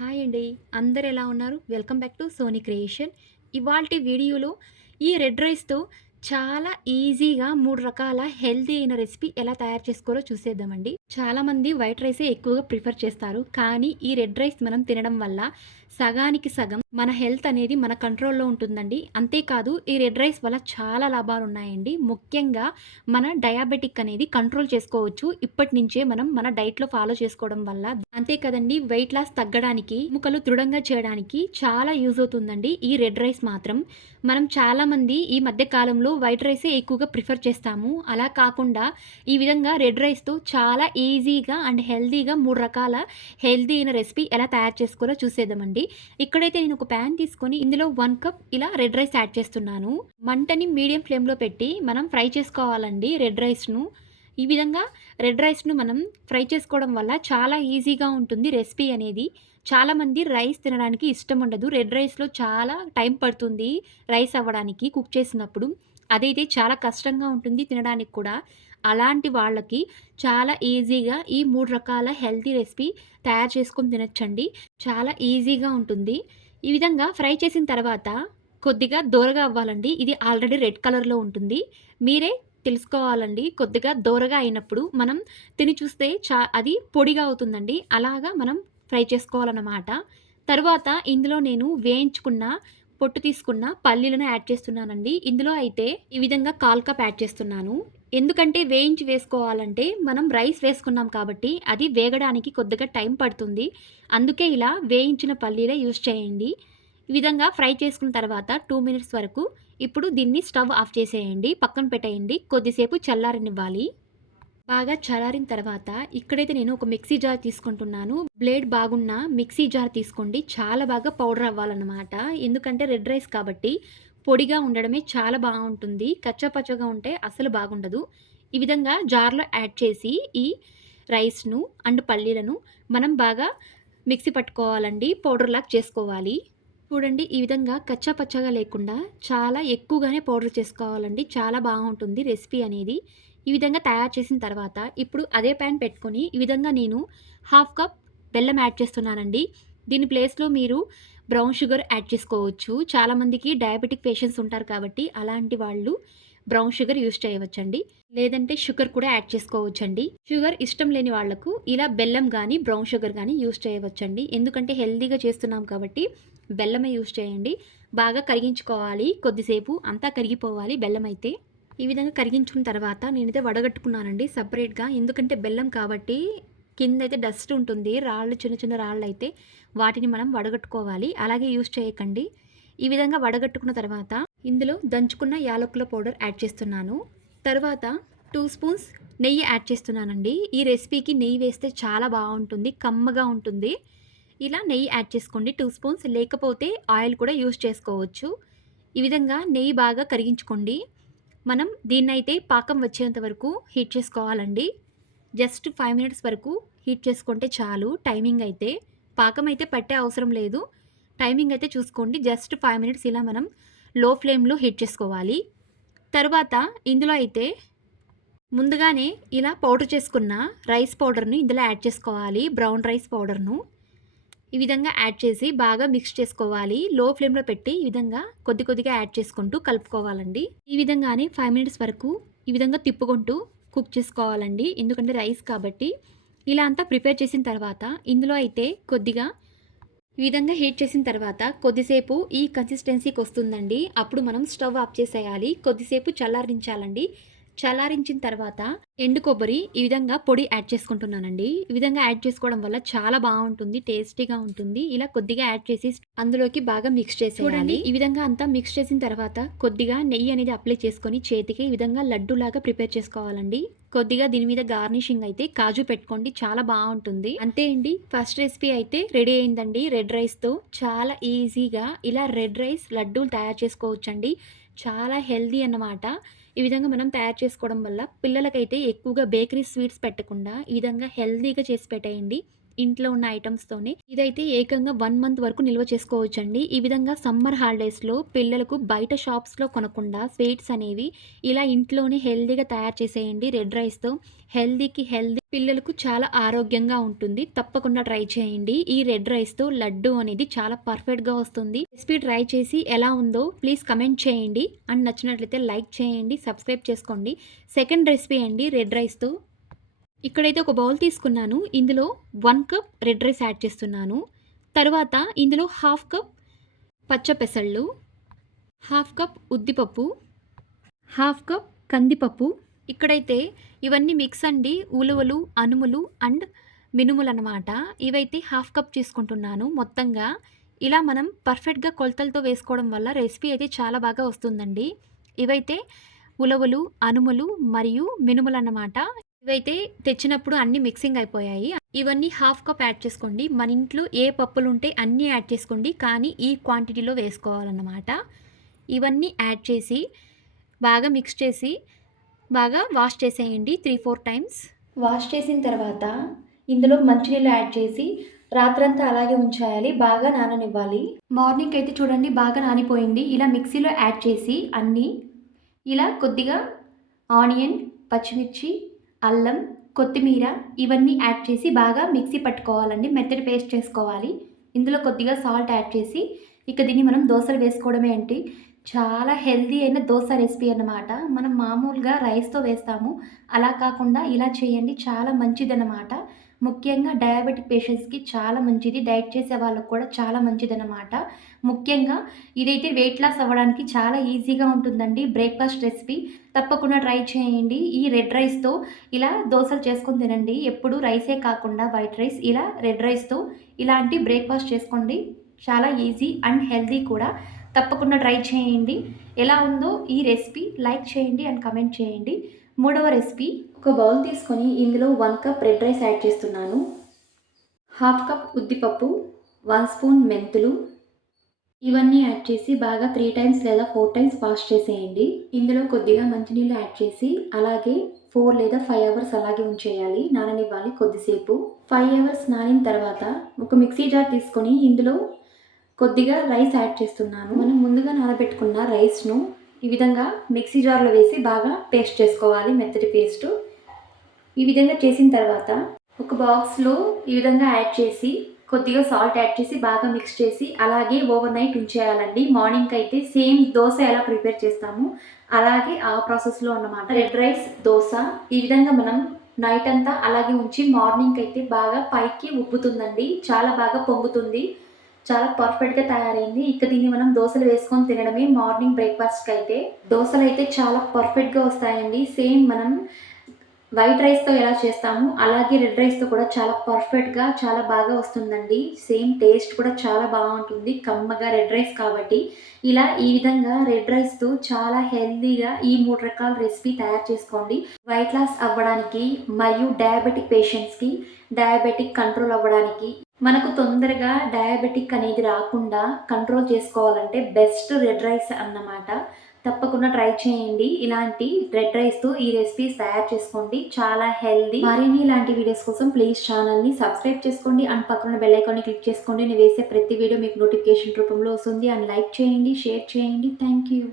Hi అండి. అందరూ ఎలా ఉన్నారు? Welcome back to Sony creation. ఇవాల్టి వీడియోలో ఈ రెడ్ రైస్‌తో చాలా ఈజీగా 3 రకాల హెల్తీ అయిన రెసిపీ ఎలా తయారు చేసుకోవాలో చూసేద్దామండి. చాలామంది వైట్ రైసే ఎక్కువగా ప్రిఫర్ చేస్తారు. కానీ ఈ రెడ్ రైస్ మనం తినడం వల్ల సగానికి సగం మన హెల్త్ అనేది మన కంట్రోల్‌లో ఉంటుందండి. అంతేకాదు ఈ రెడ్ రైస్ వల్ల చాలా లాభాలున్నాయండి. ముఖ్యంగా మన డయాబెటిక్ అనేది కంట్రోల్ చేసుకోవచ్చు. ఇప్పటి నుంచే మనం మన డైట్‌లో ఫాలో చేసుకోవడం వల్ల. అంతే కదండీ! వెయిట్ లాస్ తగ్గడానికి, ఎముకలు దృఢంగా చేయడానికి చాలా యూజ్ అవుతుందండి ఈ రెడ్ రైస్ మాత్రం. మనం చాలామంది ఈ మధ్య కాలంలో వైట్ రైసే ఎక్కువగా ప్రిఫర్ చేస్తాము. అలా కాకుండా ఈ విధంగా రెడ్ రైస్‌తో చాలా ఈజీగా అండ్ హెల్తీగా 3 రకాల హెల్తీ అయిన రెసిపీ ఎలా తయారు చేసుకోవాలో చూసేద్దామండి. ఇక్కడైతే నేను ఒక పాన్ తీసుకొని ఇందులో 1 కప్ ఇలా రెడ్ రైస్ యాడ్ చేస్తున్నాను. మంటని మీడియం ఫ్లేమ్‌లో పెట్టి మనం ఫ్రై చేసుకోవాలండి రెడ్ రైస్‌ను. ఈ విధంగా రెడ్ రైస్‌ను మనం ఫ్రై చేసుకోవడం వల్ల చాలా ఈజీగా ఉంటుంది రెసిపీ అనేది. చాలామంది రైస్ తినడానికి ఇష్టం ఉండదు. రెడ్ రైస్‌లో చాలా టైం పడుతుంది రైస్ అవ్వడానికి కుక్ చేసినప్పుడు. అదైతే చాలా కష్టంగా ఉంటుంది తినడానికి కూడా. అలాంటి వాళ్ళకి చాలా ఈజీగా ఈ 3 రకాల హెల్తీ రెసిపీ తయారు చేసుకొని తినొచ్చండి. చాలా ఈజీగా ఉంటుంది. ఈ విధంగా ఫ్రై చేసిన తర్వాత కొద్దిగా దోరగా అవ్వాలండి. ఇది ఆల్రెడీ రెడ్ కలర్‌లో ఉంటుంది. మీరే తెలుసుకోవాలండి. కొద్దిగా దోరగా అయినప్పుడు మనం తిని చూస్తే అది పొడిగా అవుతుందండి. అలాగా మనం ఫ్రై చేసుకోవాలన్నమాట. తరువాత ఇందులో నేను వేయించుకున్న, పొట్టు తీసుకున్న పల్లీలను యాడ్ చేస్తున్నానండి. ఇందులో అయితే ఈ విధంగా 1/4 కప్ యాడ్ చేస్తున్నాను. ఎందుకంటే వేయించి వేసుకోవాలంటే మనం రైస్ వేసుకున్నాం కాబట్టి అది వేగడానికి కొద్దిగా టైం పడుతుంది. అందుకే ఇలా వేయించిన పల్లీలే యూజ్ చేయండి. ఈ విధంగా ఫ్రై చేసుకున్న తర్వాత 2 మినిట్స్ వరకు ఇప్పుడు దీన్ని స్టవ్ ఆఫ్ చేసేయండి. పక్కన పెట్టేయండి. కొద్దిసేపు చల్లారనివ్వాలి. బాగా చల్లారిన తర్వాత ఇక్కడైతే నేను ఒక మిక్సీ జార్ తీసుకుంటున్నాను. బ్లేడ్ బాగున్న మిక్సీ జార్ తీసుకోండి. చాలా బాగా పౌడర్ అవ్వాలన్నమాట. ఎందుకంటే రెడ్ రైస్ కాబట్టి పొడిగా ఉండడమే చాలా బావుంటుంది. కచ్చాపచ్చాగా ఉంటే అస్సలు బాగుండదు. ఈ విధంగా జార్‌లో యాడ్ చేసి ఈ రైస్‌ను అండ్ పల్లీలను మనం బాగా మిక్సీ పట్టుకోవాలండి. పౌడర్‌లాగా చేసుకోవాలి. చూడండి ఈ విధంగా కచ్చా పచ్చాగా లేకుండా చాలా ఎక్కువగానే పౌడర్ చేసుకోవాలండి. చాలా బాగుంటుంది రెసిపీ అనేది. ఈ విధంగా తయారు చేసిన తర్వాత ఇప్పుడు అదే పాన్ పెట్టుకొని ఈ విధంగా నేను 1/2 కప్ బెల్లం యాడ్ చేస్తున్నానండి. దీని ప్లేస్‌లో మీరు బ్రౌన్ షుగర్ యాడ్ చేసుకోవచ్చు. చాలామందికి డయాబెటిక్ పేషెంట్స్ ఉంటారు కాబట్టి అలాంటి వాళ్ళు బ్రౌన్ షుగర్ యూజ్ చేయవచ్చండి. లేదంటే షుగర్ కూడా యాడ్ చేసుకోవచ్చండి. షుగర్ ఇష్టం లేని వాళ్ళకు ఇలా బెల్లం గానీ, బ్రౌన్ షుగర్ గానీ యూజ్ చేయవచ్చండి. ఎందుకంటే హెల్తీగా చేస్తున్నాం కాబట్టి బెల్లమే యూజ్ చేయండి. బాగా కరిగించుకోవాలి కొద్దిసేపు. అంతా కరిగిపోవాలి బెల్లమైతే. ఈ విధంగా కరిగించుకున్న తర్వాత నేనైతే వడగట్టుకున్నానండి సెపరేట్‌గా. ఎందుకంటే బెల్లం కాబట్టి కిందైతే డస్ట్ ఉంటుంది. రాళ్ళు చిన్న చిన్న రాళ్ళైతే వాటిని మనం వడగట్టుకోవాలి. అలాగే యూజ్ చేయకండి. ఈ విధంగా వడగట్టుకున్న తర్వాత ఇందులో దంచుకున్న యాలకుల పౌడర్ యాడ్ చేస్తున్నాను. తర్వాత 2 స్పూన్స్ నెయ్యి యాడ్ చేస్తున్నానండి. ఈ రెసిపీకి నెయ్యి వేస్తే చాలా బావుంటుంది. కమ్మగా ఉంటుంది. ఇలా నెయ్యి యాడ్ చేసుకోండి 2 స్పూన్స్. లేకపోతే ఆయిల్ కూడా యూజ్ చేసుకోవచ్చు. ఈ విధంగా నెయ్యి బాగా కరిగించుకోండి. మనం దీన్నైతే పాకం వచ్చేంత వరకు హీట్ చేసుకోవాలండి. జస్ట్ 5 మినిట్స్ వరకు హీట్ చేసుకుంటే చాలు టైమింగ్ అయితే. పాకం అయితే పట్టే అవసరం లేదు. టైమింగ్ అయితే చూసుకోండి. జస్ట్ 5 మినిట్స్ ఇలా మనం లో ఫ్లేమ్‌లో హీట్ చేసుకోవాలి. తరువాత ఇందులో అయితే ముందుగానే ఇలా పౌడర్ చేసుకున్న రైస్ పౌడర్‌ని ఇందులో యాడ్ చేసుకోవాలి. బ్రౌన్ రైస్ పౌడర్‌ను. ఈ విధంగా యాడ్ చేసి బాగా మిక్స్ చేసుకోవాలి. లో ఫ్లేమ్‌లో పెట్టి ఈ విధంగా కొద్ది కొద్దిగా యాడ్ చేసుకుంటూ కలుపుకోవాలండి. ఈ విధంగానే 5 మినిట్స్ వరకు ఈ విధంగా తిప్పుకుంటూ కుక్ చేసుకోవాలండి. ఎందుకంటే రైస్ కాబట్టి. ఇలా అంతా ప్రిపేర్ చేసిన తర్వాత ఇందులో అయితే కొద్దిగా ఈ విధంగా హీట్ చేసిన తర్వాత కొద్దిసేపు ఈ కన్సిస్టెన్సీకొస్తుందండి. అప్పుడు మనం స్టవ్ ఆఫ్ చేసేయాలి. కొద్దిసేపు చల్లారించాలండి. చల్లారించిన తర్వాత ఎండు కొబ్బరి ఈ విధంగా పొడి యాడ్ చేసుకుంటున్నానండి. ఈ విధంగా యాడ్ చేసుకోవడం వల్ల చాలా బావుంటుంది. టేస్టీగా ఉంటుంది. ఇలా కొద్దిగా యాడ్ చేసి అందులోకి బాగా మిక్స్ చేసేయాలి. చూడండి ఈ విధంగా అంతా మిక్స్ చేసిన తర్వాత కొద్దిగా నెయ్యి అనేది అప్లై చేసుకొని చేతికి ఈ విధంగా లడ్డూలాగా ప్రిపేర్ చేసుకోవాలండి. కొద్దిగా దీని మీద గార్నిషింగ్ అయితే కాజు పెట్టుకోండి. చాలా బావుంటుంది. అంతే అండి. ఫస్ట్ రెసిపీ అయితే రెడీ అయిందండి. రెడ్ రైస్‌తో చాలా ఈజీగా ఇలా రెడ్ రైస్ లడ్డూలు తయారు చేసుకోవచ్చండి. చాలా హెల్తీ అన్నమాట. ఈ విధంగా మనం తయారు చేసుకోవడం వల్ల పిల్లలకైతే ఎక్కువగా బేకరీ స్వీట్స్ పెట్టకుండా ఈ విధంగా హెల్తీగా చేసి పెట్టేయండి. ఇంట్లో ఉన్న ఐటమ్స్‌తోనే. ఇదైతే ఏకంగా 1 మంత్ వరకు నిల్వ చేసుకోవచ్చండి. ఈ విధంగా సమ్మర్ హాలిడేస్‌లో పిల్లలకు బయట షాప్స్‌లో కొనకుండా స్వీట్స్ అనేవి ఇలా ఇంట్లోనే హెల్తీగా తయారు చేసేయండి రెడ్ రైస్‌తో. హెల్తీకి హెల్తీ, పిల్లలకు చాలా ఆరోగ్యంగా ఉంటుంది. తప్పకుండా ట్రై చేయండి. ఈ రెడ్ రైస్‌తో లడ్డు అనేది చాలా పర్ఫెక్ట్‌గా వస్తుంది. రెసిపీ ట్రై చేసి ఎలా ఉందో ప్లీజ్ కమెంట్ చేయండి. అండ్ నచ్చినట్లయితే లైక్ చేయండి, సబ్స్క్రైబ్ చేసుకోండి. సెకండ్ రెసిపీ అండి రెడ్ రైస్‌తో. ఇక్కడైతే ఒక బౌల్ తీసుకున్నాను. ఇందులో 1 కప్ రెడ్ రైస్ యాడ్ చేస్తున్నాను. తరువాత ఇందులో హాఫ్ కప్ పచ్చ పెసళ్ళు, హాఫ్ కప్ ఉద్దిపప్పు, హాఫ్ కప్ కందిపప్పు. ఇక్కడైతే ఇవన్నీ మిక్స్ అండి. ఉలువలు, అనుములు అండ్ మినుములనమాట. ఇవైతే హాఫ్ కప్ తీసుకుంటున్నాను మొత్తంగా. ఇలా మనం పర్ఫెక్ట్‌గా కొలతలతో వేసుకోవడం వల్ల రెసిపీ అయితే చాలా బాగా వస్తుందండి. ఇవైతే ఉలవలు, అనుములు మరియు మినుములన్నమాట. ఇవైతే తెచ్చినప్పుడు అన్నీ మిక్సింగ్ అయిపోయాయి. ఇవన్నీ హాఫ్ కప్ యాడ్ చేసుకోండి. మన ఇంట్లో ఏ పప్పులుంటే అన్నీ యాడ్ చేసుకోండి. కానీ ఈ క్వాంటిటీలో వేసుకోవాలన్నమాట. ఇవన్నీ యాడ్ చేసి బాగా మిక్స్ చేసి బాగా వాష్ చేసేయండి 3, 4 టైమ్స్. వాష్ చేసిన తర్వాత ఇందులో మంచినీళ్ళు యాడ్ చేసి రాత్రంతా అలాగే ఉంచేయాలి. బాగా నాననివ్వాలి. మార్నింగ్ అయితే చూడండి బాగా నానిపోయింది. ఇలా మిక్సీలో యాడ్ చేసి అన్నీ ఇలా కొద్దిగా ఆనియన్, పచ్చిమిర్చి, అల్లం, కొత్తిమీర ఇవన్నీ యాడ్ చేసి బాగా మిక్సీ పట్టుకోవాలండి. మెత్తటి పేస్ట్ చేసుకోవాలి. ఇందులో కొద్దిగా సాల్ట్ యాడ్ చేసి ఇక దీన్ని మనం దోసలు వేసుకోవడమే అండి. చాలా హెల్తీ అయిన దోస రెసిపీ అన్నమాట. మనం మామూలుగా రైస్‌తో వేస్తాము. అలా కాకుండా ఇలా చేయండి. చాలా మంచిదన్నమాట. ముఖ్యంగా డయాబెటిక్ పేషెంట్స్‌కి చాలా మంచిది. డైట్ చేసే వాళ్ళకి కూడా చాలా మంచిదన్నమాట. ముఖ్యంగా ఇదైతే వెయిట్ లాస్ అవ్వడానికి చాలా ఈజీగా ఉంటుందండి. Breakfast recipe. తప్పకుండా ట్రై చేయండి. ఈ రెడ్ రైస్‌తో ఇలా దోసలు చేసుకొని తినండి. ఎప్పుడు రైసే కాకుండా వైట్ రైస్ ఇలా రెడ్ రైస్‌తో ఇలాంటి బ్రేక్‌ఫాస్ట్ చేసుకోండి. చాలా ఈజీ అండ్ హెల్తీ కూడా. తప్పకుండా ట్రై చేయండి. ఎలా ఉందో ఈ రెసిపీ లైక్ చేయండి అండ్ కమెంట్ చేయండి. మూడవ రెసిపీ, ఒక బౌల్ తీసుకొని ఇందులో 1 కప్ రెడ్ రైస్ యాడ్ చేస్తున్నాను. హాఫ్ కప్ ఉద్దిపప్పు, 1 స్పూన్ మెంతులు ఇవన్నీ యాడ్ చేసి బాగా 3 టైమ్స్ లేదా 4 టైమ్స్ వాష్ చేసేయండి. ఇందులో కొద్దిగా మంచినీళ్ళు యాడ్ చేసి అలాగే 4 లేదా 5 అవర్స్ అలాగే ఉంచేయాలి. నాననివ్వాలి కొద్దిసేపు. 5 అవర్స్ నానిన తర్వాత ఒక మిక్సీ జార్ తీసుకొని ఇందులో కొద్దిగా రైస్ యాడ్ చేస్తున్నాను. మనం ముందుగా నానబెట్టుకున్న రైస్‌ను ఈ విధంగా మిక్సీ జార్‌లో వేసి బాగా పేస్ట్ చేసుకోవాలి. మెత్తటి పేస్టు. ఈ విధంగా చేసిన తర్వాత ఒక బాక్స్‌లో ఈ విధంగా యాడ్ చేసి కొద్దిగా సాల్ట్ యాడ్ చేసి బాగా మిక్స్ చేసి అలాగే ఓవర్ నైట్ ఉంచేయాలండి. మార్నింగ్‌కి అయితే సేమ్ దోస ఎలా ప్రిపేర్ చేస్తామో అలాగే ఆ ప్రాసెస్‌లో అన్నమాట. రెడ్ రైస్, దోస ఈ విధంగా మనం నైట్ అంతా అలాగే ఉంచి మార్నింగ్‌కి అయితే బాగా పైకి ఉబ్బుతుందండి. చాలా బాగా పొంగుతుంది. చాలా పర్ఫెక్ట్‌గా తయారైంది. ఇక దీన్ని మనం దోసలు వేసుకొని తినడమే మార్నింగ్ బ్రేక్‌ఫాస్ట్‌కి అయితే. దోసలైతే చాలా పర్ఫెక్ట్‌గా వస్తాయండి. సేమ్ మనం వైట్ రైస్‌తో ఎలా చేస్తామో అలాగే రెడ్ రైస్‌తో కూడా చాలా పర్ఫెక్ట్‌గా చాలా బాగా వస్తుందండి. సేమ్ టేస్ట్ కూడా చాలా బావుంటుంది. కమ్మగా రెడ్ రైస్ కాబట్టి. ఇలా ఈ విధంగా రెడ్ రైస్‌తో చాలా హెల్తీగా ఈ 3 రకాల రెసిపీ తయారు చేసుకోండి. వెయిట్ లాస్ అవ్వడానికి మరియు డయాబెటిక్ పేషెంట్స్‌కి డయాబెటిక్ కంట్రోల్ అవ్వడానికి, మనకు తొందరగా డయాబెటిక్ అనేది రాకుండా కంట్రోల్ చేసుకోవాలంటే బెస్ట్ రెడ్ రైస్ అన్నమాట. తప్పకుండా ట్రై చేయండి. ఇలాంటి రెడ్ రైస్‌తో ఈ రెసిపీస్ తయారు చేసుకోండి. చాలా హెల్తీ. మరిన్ని ఇలాంటి వీడియోస్ కోసం ప్లీజ్ ఛానల్‌ని సబ్స్క్రైబ్ చేసుకోండి అండ్ పక్కన బెల్ ఐకాన్‌ని క్లిక్ చేసుకోండి. నేను వేసే ప్రతి వీడియో మీకు నోటిఫికేషన్ రూపంలో వస్తుంది. అండ్ లైక్ చేయండి, షేర్ చేయండి. Thank you.